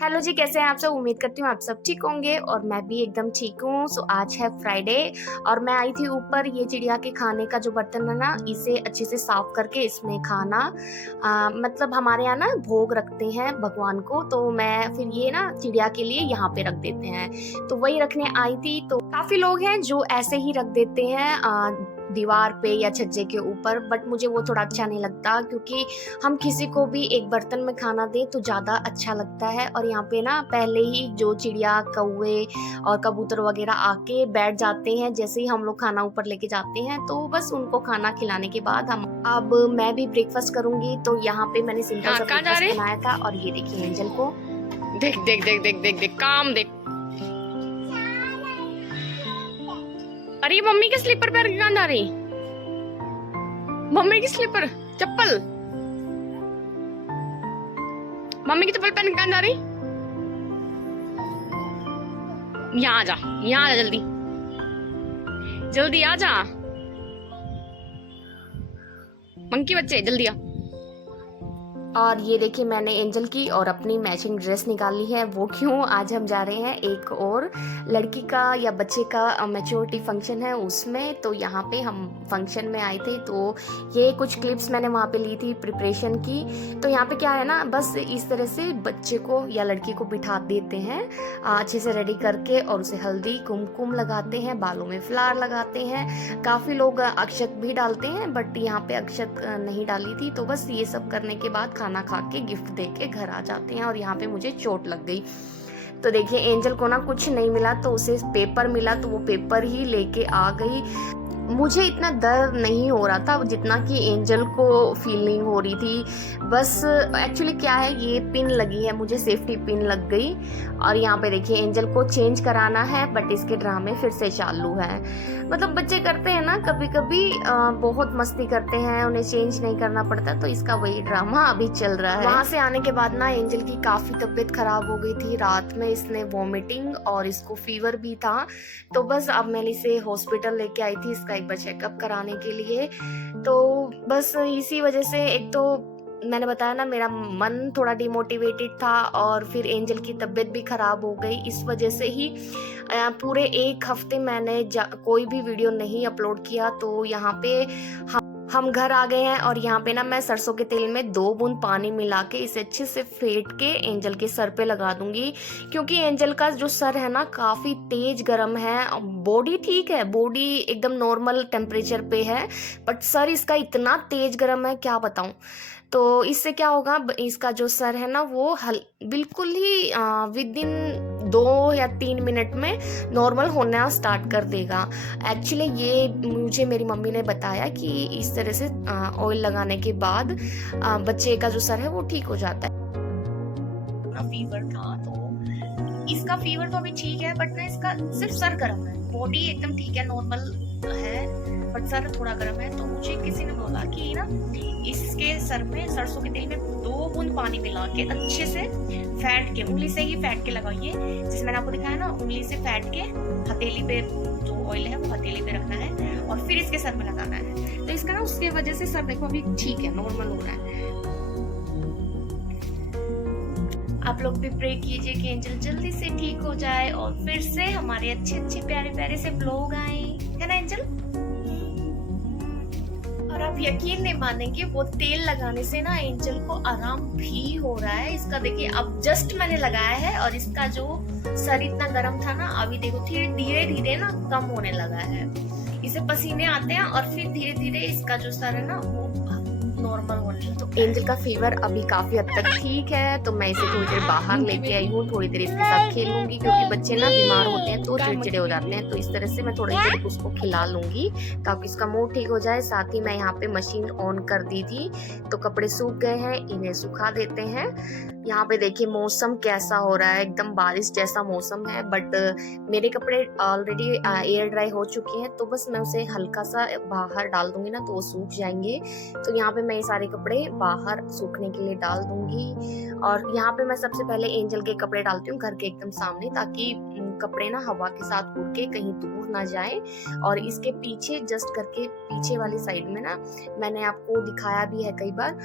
Hello जी, कैसे हैं आप सब। उम्मीद करती हूँ आप सब ठीक होंगे और मैं भी एकदम ठीक हूँ। सो आज है फ्राइडे और मैं आई थी ऊपर ये चिड़िया के खाने का जो बर्तन है ना, इसे अच्छे से साफ करके इसमें खाना मतलब हमारे यहाँ ना भोग रखते हैं भगवान को, तो मैं फिर ये ना चिड़िया के लिए यहाँ पे रख देते हैं, तो वही रखने आई थी। तो काफी लोग हैं जो ऐसे ही रख देते हैं दीवार पे या छज्जे के ऊपर, बट मुझे वो थोड़ा अच्छा नहीं लगता, क्योंकि हम किसी को भी एक बर्तन में खाना दें तो ज़्यादा अच्छा लगता है। और यहाँ पे ना पहले ही जो चिड़िया, कौवे और कबूतर वगैरह आके बैठ जाते हैं जैसे ही हम लोग खाना ऊपर लेके जाते हैं, तो बस उनको खाना खिलाने के बाद हम अब मैं भी ब्रेकफास्ट करूंगी। तो यहाँ पे मैंने सिंपल सा कहाँ जा ब्रेकफास्ट रहे? बनाया था और ये देखिए एंजल को। देख देख देख देख देख देख काम देख। अरे मम्मी के स्लीपर पैर कहाँ जा रही? मम्मी की स्लीपर चप्पल, मम्मी की चप्पल पहन कहाँ जा रही? यहाँ आ जा, यहाँ आ जा, जल्दी जल्दी आ जा, मंकी बच्चे जल्दी आ। और ये देखिए मैंने एंजल की और अपनी मैचिंग ड्रेस निकाली है। वो क्यों, आज हम जा रहे हैं एक और लड़की का या बच्चे का मैच्योरिटी फंक्शन है उसमें, तो यहाँ पे हम फंक्शन में आए थे। तो ये कुछ क्लिप्स मैंने वहाँ पे ली थी प्रिपरेशन की। तो यहाँ पे क्या है ना, बस इस तरह से बच्चे को या लड़की को बिठा देते हैं अच्छे से रेडी करके, और उसे हल्दी कुमकुम लगाते हैं, बालों में फ्लावर लगाते हैं। काफ़ी लोग अक्षत भी डालते हैं, बट यहाँ पे अक्षत नहीं डाली थी। तो बस ये सब करने के बाद खाना खा के गिफ्ट दे के घर आ जाते हैं। और यहाँ पे मुझे चोट लग गई। तो देखिए एंजल को ना कुछ नहीं मिला, तो उसे पेपर मिला, तो वो पेपर ही लेके आ गई। मुझे इतना दर्द नहीं हो रहा था जितना कि एंजल को फीलिंग हो रही थी। बस एक्चुअली क्या है, ये पिन लगी है, मुझे सेफ्टी पिन लग गई। और यहाँ पे देखिए एंजल को चेंज कराना है, बट इसके ड्रामे फिर से चालू है। मतलब बच्चे करते हैं ना कभी कभी, बहुत मस्ती करते हैं, उन्हें चेंज नहीं करना पड़ता, तो इसका वही ड्रामा अभी चल रहा है। वहाँ से आने के बाद ना एंजल की काफ़ी तबीयत खराब हो गई थी। रात में इसने वॉमिटिंग और इसको फीवर भी था। तो बस अब मैं इसे हॉस्पिटल लेके आई थी इसका एक बार चेकअप कराने के लिए। तो बस इसी वजह से, एक तो मैंने बताया ना मेरा मन थोड़ा डिमोटिवेटेड था, और फिर एंजल की तबीयत भी खराब हो गई। इस वजह से ही पूरे एक हफ्ते मैंने कोई भी वीडियो नहीं अपलोड किया। तो यहाँ पे हम घर आ गए हैं, और यहाँ पे ना मैं सरसों के तेल में 2 बूंद पानी मिला के इसे अच्छे से फेंट के एंजल के सर पे लगा दूंगी, क्योंकि एंजल का जो सर है ना काफ़ी तेज गर्म है। बॉडी ठीक है, बॉडी एकदम नॉर्मल टेम्परेचर पे है, बट सर इसका इतना तेज गर्म है क्या बताऊं। तो इससे क्या होगा, इसका जो सर है ना वो बिल्कुल ही विद इन 2 या 3 मिनट में नॉर्मल होना स्टार्ट कर देगा। एक्चुअली ये मुझे मेरी मम्मी ने बताया कि इस तरह से ऑयल लगाने के बाद बच्चे का जो सर है वो ठीक हो जाता है। फीवर था, तो इसका फीवर तो अभी ठीक है, बट ना इसका सिर्फ सर गर्म है, बॉडी एकदम ठीक है, नॉर्मल है, बट सर थोड़ा गर्म है। तो मुझे किसी ने बोला कि ना इसके सर में सरसों के तेल में 2 बूंद पानी मिला के अच्छे से फेंट के, उंगली से ही फेंट के लगाइए, जैसे मैंने आपको दिखाया ना, उंगली से फेंट के हथेली पे जो ऑयल है वो हथेली पे रखना है, और फिर इसके सर में लगाना है। तो इसका ना उसके वजह से सर देखो अभी ठीक है, नॉर्मल हो रहा है। आप लोग भी प्रे कीजिए कि एंजल जल्दी से ठीक हो जाए और फिर से हमारे अच्छे अच्छे प्यारे प्यारे से व्लॉग आए, है ना एंजल। और आप यकीन नहीं मानेंगे, वो तेल लगाने से ना एंजल को आराम भी हो रहा है। इसका देखिए अब जस्ट मैंने लगाया है, और इसका जो सर इतना गर्म था ना, अभी देखो धीरे धीरे ना कम होने लगा है। इसे पसीने आते हैं और फिर धीरे धीरे इसका जो सर है ना वो नॉर्मल होने लगा। तो एंजल का फीवर अभी काफी हद तक ठीक है, तो मैं इसे थोड़ी देर बाहर लेके आई हूँ, थोड़ी देर इसके साथ खेलूंगी, क्योंकि बच्चे ना बीमार होते हैं तो चिड़चिड़े हो जाते हैं। तो इस तरह से मैं थोड़ी देर उसको खिला लूंगी ताकि इसका मूड ठीक हो जाए। साथ ही मैं यहाँ पे मशीन ऑन कर दी थी, तो कपड़े सूख गए हैं, इन्हें सुखा देते हैं। यहाँ पे देखिए मौसम कैसा हो रहा है, एकदम बारिश जैसा मौसम है, बट मेरे कपड़े ऑलरेडी एयर ड्राई हो चुके हैं, तो बस मैं उसे हल्का सा बाहर डाल दूंगी ना तो वो सूख जाएंगे। तो यहाँ पे मैं ये सारे कपड़े बाहर सूखने के लिए डाल दूंगी। और यहाँ पे मैं सबसे पहले एंजल के कपड़े डालती हूँ घर के एकदम सामने, ताकि कपड़े ना हवा के साथ उड़ के कहीं दूर ना जाए। और इसके पीछे जस्ट करके पीछे वाली साइड में ना, मैंने आपको दिखाया भी है कई बार,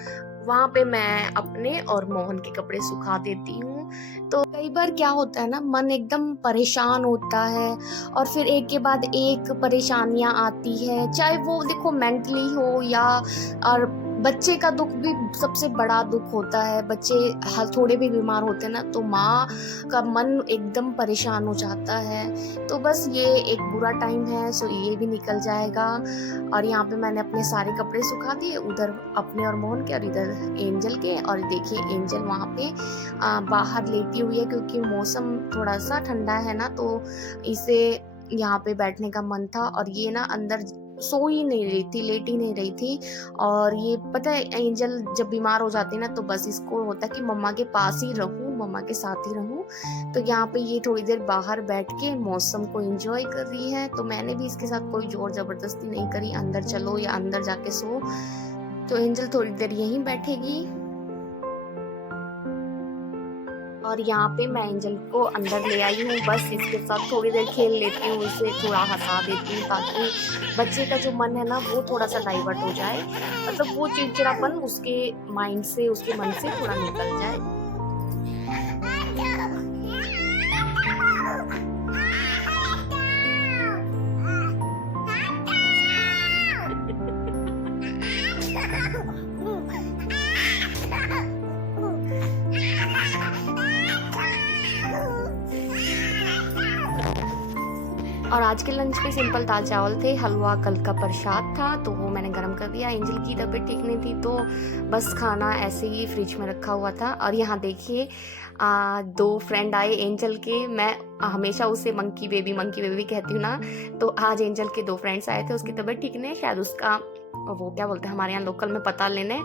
वहाँ पे मैं अपने और मोहन के कपड़े सुखा देती हूँ। तो कई बार क्या होता है ना, मन एकदम परेशान होता है और फिर एक के बाद एक परेशानियाँ आती है, चाहे वो देखो मेंटली हो या और बच्चे का दुख भी सबसे बड़ा दुख होता है। बच्चे थोड़े भी बीमार होते हैं ना तो माँ का मन एकदम परेशान हो जाता है। तो बस ये एक बुरा टाइम है, सो ये भी निकल जाएगा। और यहाँ पे मैंने अपने सारे कपड़े सुखा दिए, उधर अपने और मोहन के और इधर एंजल के। और देखिए एंजल वहाँ पे बाहर लेटी हुई है क्योंकि मौसम थोड़ा सा ठंडा है ना, तो इसे यहाँ पे बैठने का मन था। और ये ना अंदर सो ही नहीं रही थी, लेट ही नहीं रही थी। और ये पता है एंजल जब बीमार हो जाती है ना तो बस इसको होता है कि मम्मा के पास ही रहूं, मम्मा के साथ ही रहूं। तो यहाँ पे ये थोड़ी देर बाहर बैठ के मौसम को एंजॉय कर रही है। तो मैंने भी इसके साथ कोई जोर जबरदस्ती नहीं करी, अंदर चलो या अंदर जाके सो। तो एंजल थोड़ी देर यहीं बैठेगी। और यहाँ पे मैं एंजल को अंदर ले आई हूँ, बस इसके साथ थोड़ी देर खेल लेती हूँ, इसे थोड़ा हंसा देती हूँ ताकि बच्चे का जो मन है ना वो थोड़ा सा डाइवर्ट हो जाए, मतलब वो चिड़चिड़ापन उसके माइंड से, उसके मन से थोड़ा निकल जाए। और आज के लंच पे सिंपल दाल चावल थे, हलवा कल का प्रसाद था तो वो मैंने गर्म कर दिया। एंजल की तबीयत ठीक नहीं थी तो बस खाना ऐसे ही फ्रिज में रखा हुआ था। और यहाँ देखिए 2 फ्रेंड आए एंजल के, मैं हमेशा उसे मंकी बेबी कहती हूँ ना, तो आज एंजल के 2 फ्रेंड्स आए थे। उसकी तबीयत ठीक नहीं, शायद उसका वो क्या बोलते हैं हमारे यहाँ लोकल में पता लेने।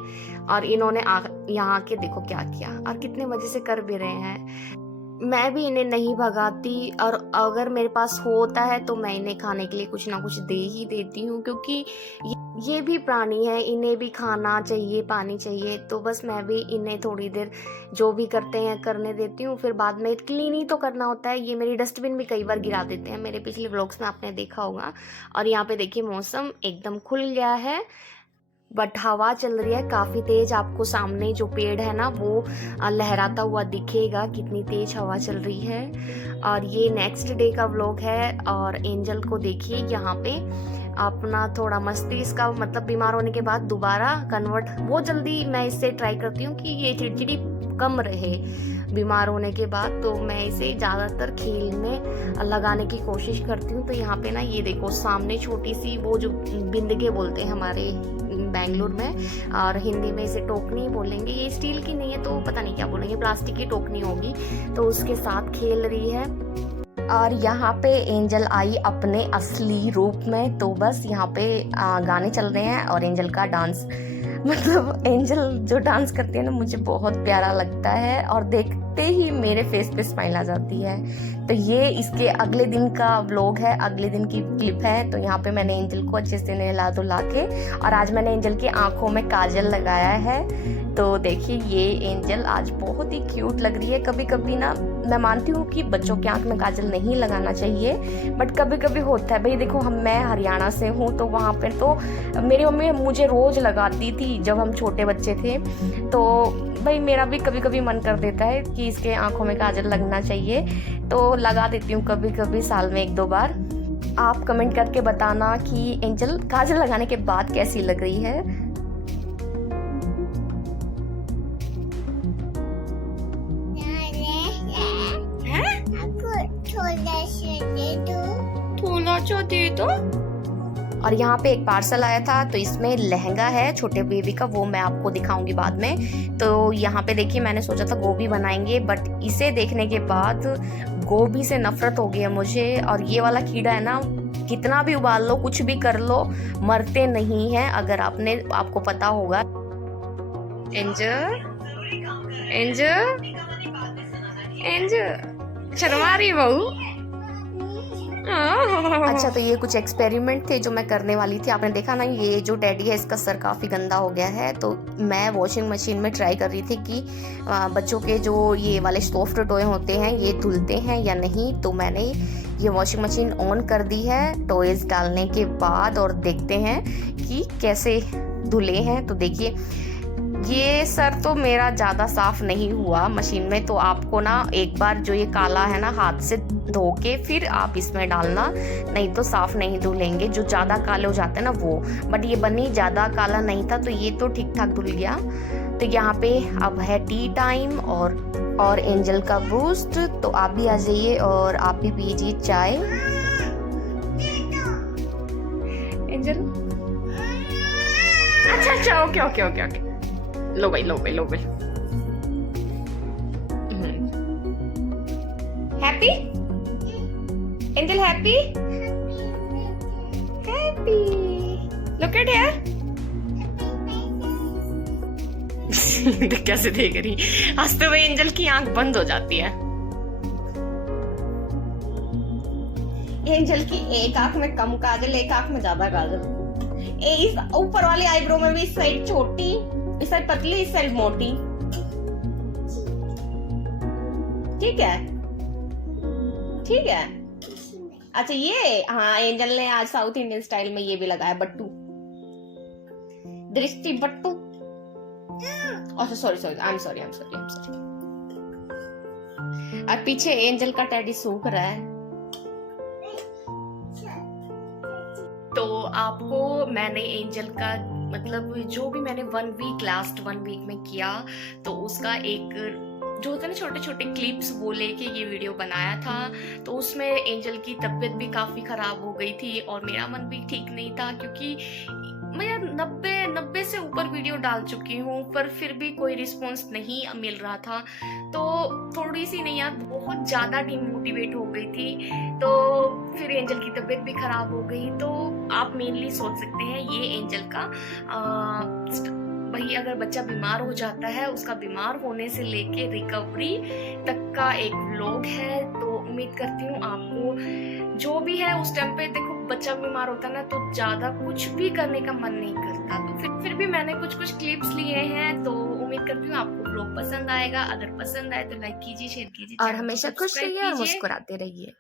और इन्होंने यहाँ आके देखो क्या किया और कितने मजे से कर भी रहे हैं। मैं भी इन्हें नहीं भगाती और अगर मेरे पास होता है तो मैं इन्हें खाने के लिए कुछ ना कुछ दे ही देती हूँ, क्योंकि ये भी प्राणी है, इन्हें भी खाना चाहिए, पानी चाहिए। तो बस मैं भी इन्हें थोड़ी देर जो भी करते हैं करने देती हूँ, फिर बाद में क्लीन ही तो करना होता है। ये मेरी डस्टबिन भी कई बार गिरा देते हैं, मेरे पिछले व्लॉग्स में आपने देखा होगा। और यहाँ पे देखिए मौसम एकदम खुल गया है, बट हवा चल रही है काफ़ी तेज। आपको सामने जो पेड़ है ना वो लहराता हुआ दिखेगा, कितनी तेज हवा चल रही है। और ये नेक्स्ट डे का व्लॉग है। और एंजल को देखिए यहाँ पे अपना थोड़ा मस्ती, इसका मतलब बीमार होने के बाद दोबारा कन्वर्ट, वो जल्दी मैं इससे ट्राई करती हूँ कि ये चिड़चिड़ी कम रहे बीमार होने के बाद, तो मैं इसे ज़्यादातर खेल में लगाने की कोशिश करती हूँ। तो यहाँ पे ना ये देखो सामने छोटी सी वो जो बिंदगे बोलते हैं हमारे बेंगलुरु में, और हिंदी में इसे टोकनी बोलेंगे। ये स्टील की नहीं है तो पता नहीं क्या बोलेंगे, प्लास्टिक की टोकनी होगी। तो उसके साथ खेल रही है। और यहाँ पे एंजल आई अपने असली रूप में। तो बस यहाँ पे गाने चल रहे हैं और एंजल का डांस, मतलब एंजल जो डांस करती है ना मुझे बहुत प्यारा लगता है और देखते ही मेरे फेस पे स्माइल आ जाती है। तो ये इसके अगले दिन का व्लॉग है, अगले दिन की क्लिप है। तो यहाँ पे मैंने एंजल को अच्छे से नहला धुला के, और आज मैंने एंजल की आंखों में काजल लगाया है। तो देखिए ये एंजल आज बहुत ही क्यूट लग रही है। कभी कभी ना मैं मानती हूँ कि बच्चों की आंख में काजल नहीं लगाना चाहिए, बट कभी कभी होता है। भाई देखो मैं हरियाणा से हूँ तो वहाँ पर तो मेरी मम्मी मुझे रोज़ लगाती थी जब हम छोटे बच्चे थे। तो भाई मेरा भी कभी कभी मन कर देता है कि इसके आंखों में काजल लगना चाहिए, तो लगा देती हूँ कभी कभी, साल में 1-2 बार। आप कमेंट करके बताना कि एंजल काजल लगाने के बाद कैसी लग रही है। थोड़ा दे दो। और यहाँ पे एक पार्सल आया था, तो इसमें लहंगा है छोटे बेबी का, वो मैं आपको दिखाऊंगी बाद में। तो यहाँ पे देखिए मैंने सोचा था गोभी बनाएंगे, बट इसे देखने के बाद गोभी से नफरत हो गई है मुझे। और ये वाला कीड़ा है ना, कितना भी उबाल लो, कुछ भी कर लो, मरते नहीं है, अगर आपको पता होगा। एंजल एंजल एंजल शर्मा रही बहू। अच्छा तो ये कुछ एक्सपेरिमेंट थे जो मैं करने वाली थी। आपने देखा ना ये जो डैडी है इसका सर काफ़ी गंदा हो गया है, तो मैं वॉशिंग मशीन में ट्राई कर रही थी कि बच्चों के जो ये वाले सॉफ्ट टॉय होते हैं ये धुलते हैं या नहीं। तो मैंने ये वॉशिंग मशीन ऑन कर दी है टॉयज़ डालने के बाद, और देखते हैं कि कैसे धुले हैं। तो देखिए ये सर तो मेरा ज़्यादा साफ नहीं हुआ मशीन में, तो आपको ना एक बार जो ये काला है ना हाथ से धो के फिर आप इसमें डालना, नहीं तो साफ नहीं धुलेंगे, जो ज़्यादा काले हो जाते हैं ना वो। बट ये बनी ज़्यादा काला नहीं था, तो ये तो ठीक ठाक धुल गया। तो यहाँ पे अब है टी टाइम और एंजल का बूस्ट, तो आप भी आ जाइए और आप भी पीजिए चाय। एंजल अच्छा ओके ओके ओके ओके, लो भाई लो भाई लो भाई। Happy angel, happy happy, look at here. कैसे देख रही, हंसते हुए एंजल की आंख बंद हो जाती है। एंजल की एक आंख में कम काजल, एक आंख में ज्यादा काजल। इस ऊपर वाली आईब्रो में भी इस साइड छोटी, इस साइड पतली, इस साइड मोटी। ठीक है ठीक है। अच्छा ये हाँ, एंजल ने आज साउथ इंडियन स्टाइल में ये भी लगाया बट्टू, दृष्टि बट्टू। अच्छा सॉरी आई एम सॉरी। और पीछे एंजल का टेडी सूख रहा है। तो आपको मैंने एंजल का मतलब जो भी मैंने लास्ट 1 वीक में किया, तो उसका एक जो होता है ना छोटे छोटे क्लिप्स, वो लेके ये वीडियो बनाया था। तो उसमें एंजल की तबीयत भी काफ़ी ख़राब हो गई थी और मेरा मन भी ठीक नहीं था, क्योंकि मैं 90 से ऊपर वीडियो डाल चुकी हूँ, पर फिर भी कोई रिस्पॉन्स नहीं मिल रहा था। तो थोड़ी सी नहीं यार, बहुत ज़्यादा डिमोटिवेट हो गई थी। तो फिर एंजल की तबीयत भी ख़राब हो गई। तो आप मेनली सोच सकते हैं ये एंजल का भाई, अगर बच्चा बीमार हो जाता है, उसका बीमार होने से लेके रिकवरी तक का एक व्लॉग है। तो उम्मीद करती हूँ आपको जो भी है उस टाइम पे, देखो बच्चा बीमार होता है ना तो ज्यादा कुछ भी करने का मन नहीं करता, तो फिर भी मैंने कुछ क्लिप्स लिए हैं। तो उम्मीद करती हूँ आपको व्लॉग पसंद आएगा। अगर पसंद आए तो लाइक कीजिए, शेयर कीजिए और हमेशा खुश रहिए और मुस्कुराते रहिए।